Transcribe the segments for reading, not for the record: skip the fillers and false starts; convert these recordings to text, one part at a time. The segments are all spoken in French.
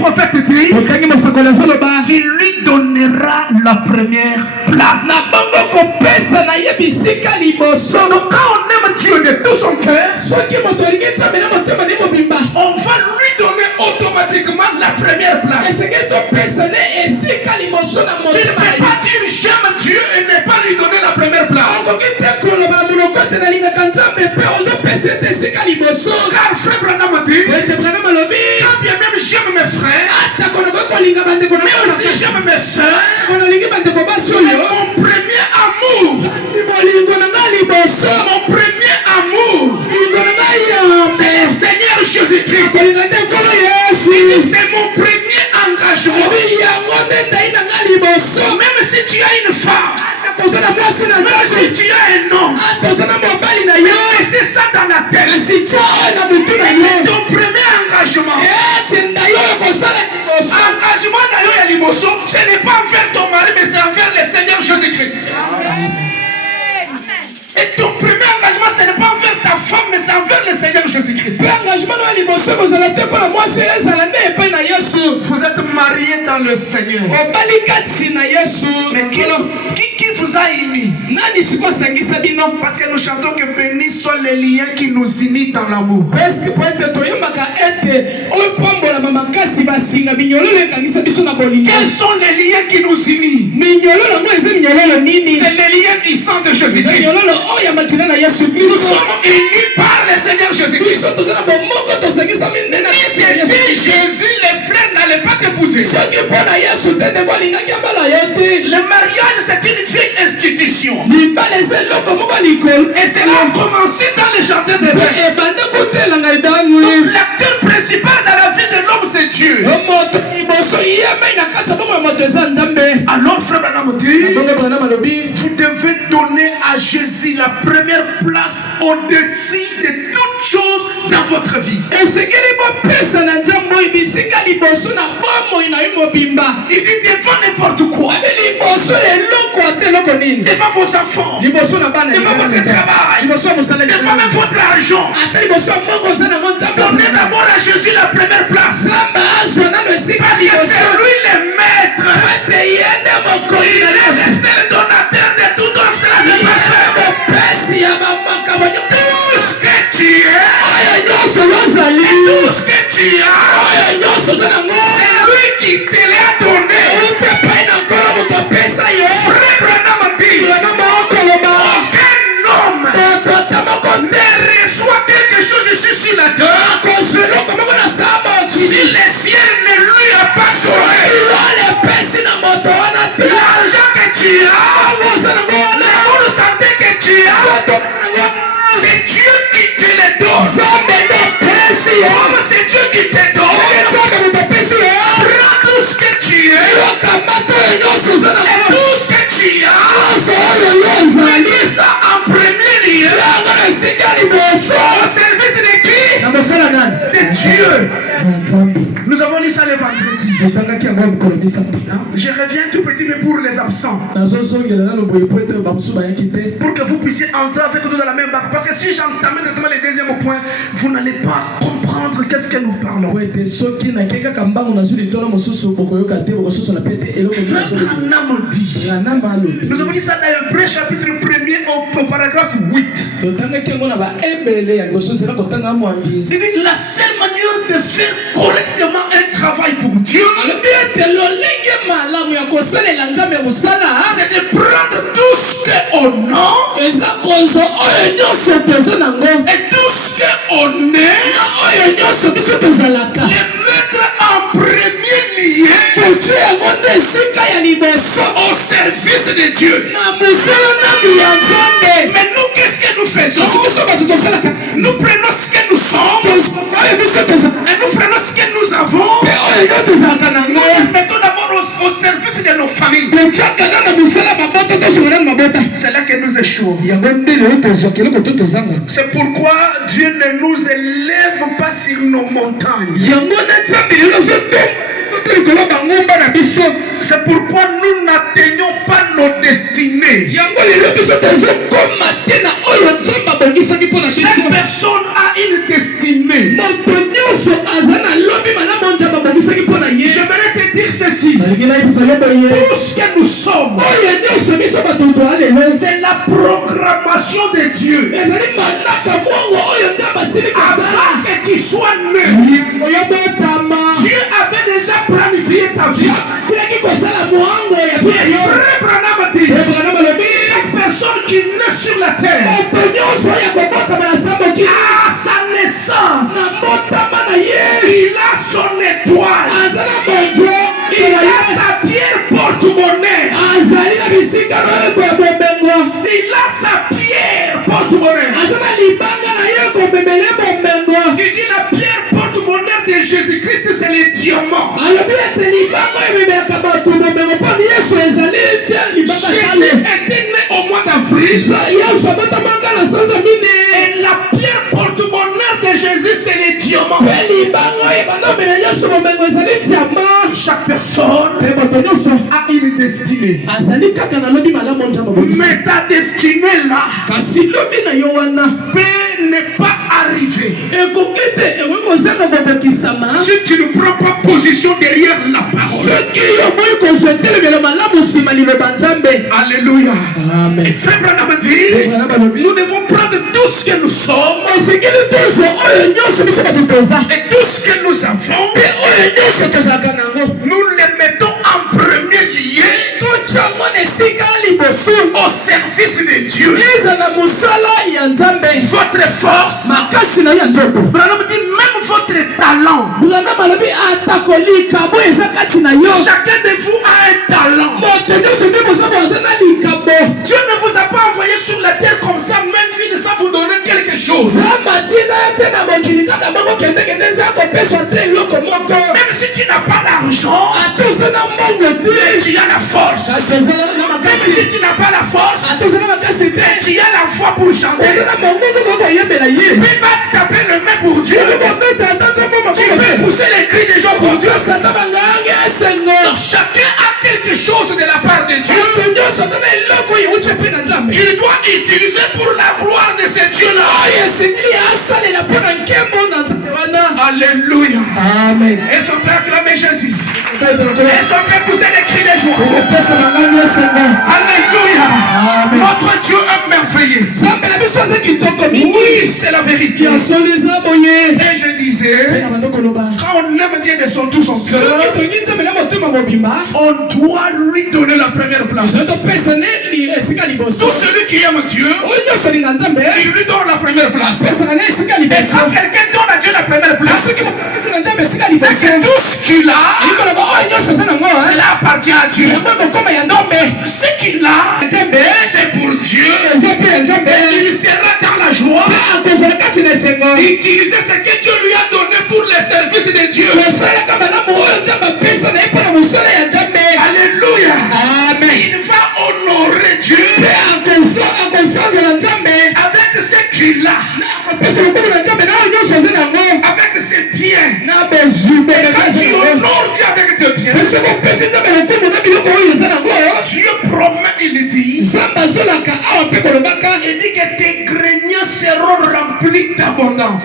prophète dit qu'il lui donnera la première place. Donc quand on aime Dieu de tout son cœur, on va lui donner automatiquement la première place. Tu ne peux pas dire j'aime Dieu et ne pas lui donner la première place. Car frère Branham dit, quand bien même j'aime mes frères, mais aussi j'aime mes soeurs, mon premier amour, c'est le Seigneur Jésus-Christ. C'est mon premier engagement. Même si tu as une femme, même si tu as un homme, mettez ça dans la tête. C'est ton premier engagement. Engagement d'ailleurs à l'imotion, ce n'est pas envers ton mari, mais c'est envers le Seigneur Jésus-Christ. Et ton premier engagement, ce n'est pas envers ta femme, mais c'est envers le Seigneur Jésus-Christ. Vous êtes mariés dans le Seigneur. Mais qui vous a unis? Parce que nous chantons que bénis sont les liens qui nous unissent dans l'amour. Quels sont les liens qui nous unissent? C'est les liens du sang de Jésus-Christ. Nous sommes unis par le Seigneur Jésus-Christ. Jésus, les frères n'allaient pas t'épouser. Le mariage, c'est une vieille institution. Et cela a commencé dans les jardins de Dieu. L'acteur principal dans la vie de l'homme, c'est Dieu. Alors, frère Branham dit, vous devez donner à Jésus la première place au-dessus de toutes choses dans votre vie. Il dit devant n'importe quoi, devant vos enfants, devant votre travail, devant même votre argent. Donnez d'abord à Jésus la première place. Parce que c'est lui le maître. Il est le seul donateur de tout don. Tout ce que tu es, tout ce que tu as, c'est lui qui te l'a donné. Frère Branham dit, aucun homme ne reçoit quelque chose ici sur la terre si le ciel ne lui a pas donné. L'argent que tu as, l'amour santé que tu as, c'est Dieu qui te le donne. C'est Dieu qui te donne. Prends tout ce que tu es et tout ce que tu as, mets ça en premier lieu au service de qui? De Dieu. Nous avons lu ça le vendredi. Je reviens tout petit mais pour les absents. Pour que vous puissiez entrer avec nous dans la même barque. Parce que si j'entame directement le deuxième point, vous n'allez pas comprendre qu'est-ce que nous parlons. Nous avons lu ça dans Hébreux chapitre 1er au paragraphe 8. Il dit la seule manière de faire correctement un travail pour Dieu, c'est de prendre tout ce qu'on a et tout ce qu'on est, les mettre en premier lieu au service de Dieu. Mais nous, qu'est-ce que nous faisons? Nous prenons ce que nous sommes et nous prenons ce que nous avons. Nous mettons d'abord au service de nos familles. C'est là que nous échouons. C'est pourquoi Dieu ne nous élève pas sur nos montagnes. C'est pourquoi nous n'atteignons pas nos destinées. Chaque personne a une destinée. Tout ce que nous sommes, c'est la programmation de Dieu. Avant que tu sois né, Dieu avait déjà planifié ta vie. Chaque personne qui naît sur la terre, à sa naissance, il a son étoile, il a sa pierre porte-monnaie, il a sa pierre porte-monnaie. Il dit la pierre porte-monnaie de Jésus-Christ, c'est le diamant. Jésus était né au mois d'avril. Et la pierre porte-monnaie de Jésus, c'est le diamant. Chaque personne a une destinée. Mais ta destinée là peut ne pas arriver si tu ne prends pas position derrière la parole. Alléluia. Amen. Nous devons prendre tout ce que nous sommes et tout ce que nous avons, nous les mettons en premier lieu au service de Dieu. Votre force, même votre talent. Chacun de vous a un talent. Dieu ne vous a pas envoyé sur la terre comme ça, même si ça vous donner quelque chose. Même si tu n'as pas d'argent, tu as la force. Même si tu n'as pas la force, tu as la foi pour chanter. Tu peux pas taper le main pour Dieu. Tu peux pousser les cris des gens pour Dieu. Chacun a quelque chose de la part de Dieu. Il doit utiliser pour la gloire de ce Dieu-là. Alléluia. Amen. Et son père acclamait Jésus. Et son père poussait des cris de joie. Alléluia. Amen. Notre Dieu est merveilleux. Oui, c'est la vérité. Et je disais, quand on aime Dieu de tout son cœur, on doit lui donner la première place. Tout celui qui aime Dieu, il lui donne la première place. Et quand quelqu'un donne à Dieu la première place, c'est que tout ce qu'il a, cela appartient à Dieu. Ce qu'il a, c'est pour Dieu. Il sera dans la joie d'utiliser ce que Dieu lui a donné pour le service de Dieu. Alléluia. Amen. Il va honorer Dieu avec ce qu'il a, avec ses biens. Quand tu honores Dieu avec tes biens, Dieu promet, il dit que tes greniers seront remplis d'abondance.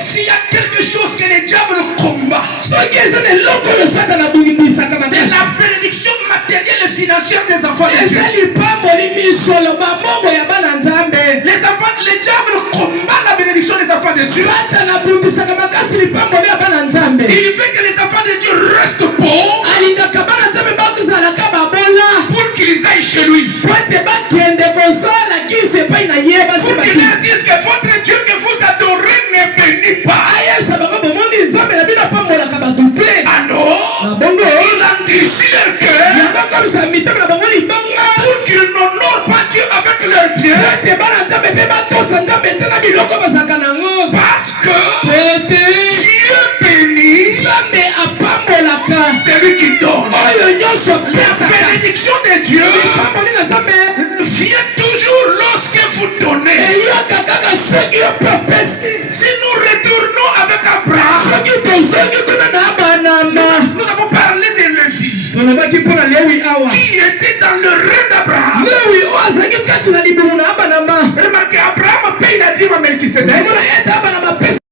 S'il y a quelque chose que le diable combat, c'est la bénédiction matérielle et financière des enfants de Dieu. Le diable combat la bénédiction des enfants de Dieu. Il fait que les enfants de Dieu restent pauvres pour qu'ils aillent chez lui. Pour qu'ils leur disent que votre Dieu que vous adorez ne bénit pas. Alors, il endurcit leur cœur pour qu'ils n'honorent pas Dieu avec leur bien. Parce que Dieu bénit celui qui donne. La bénédiction de Dieu vient toujours lorsque vous donnez. Si nous retournons avec Abraham, nous avons parlé de Lévi qui était dans le rêve d'Abraham. Remarquez, Abraham paye la dîme à Melchisedec.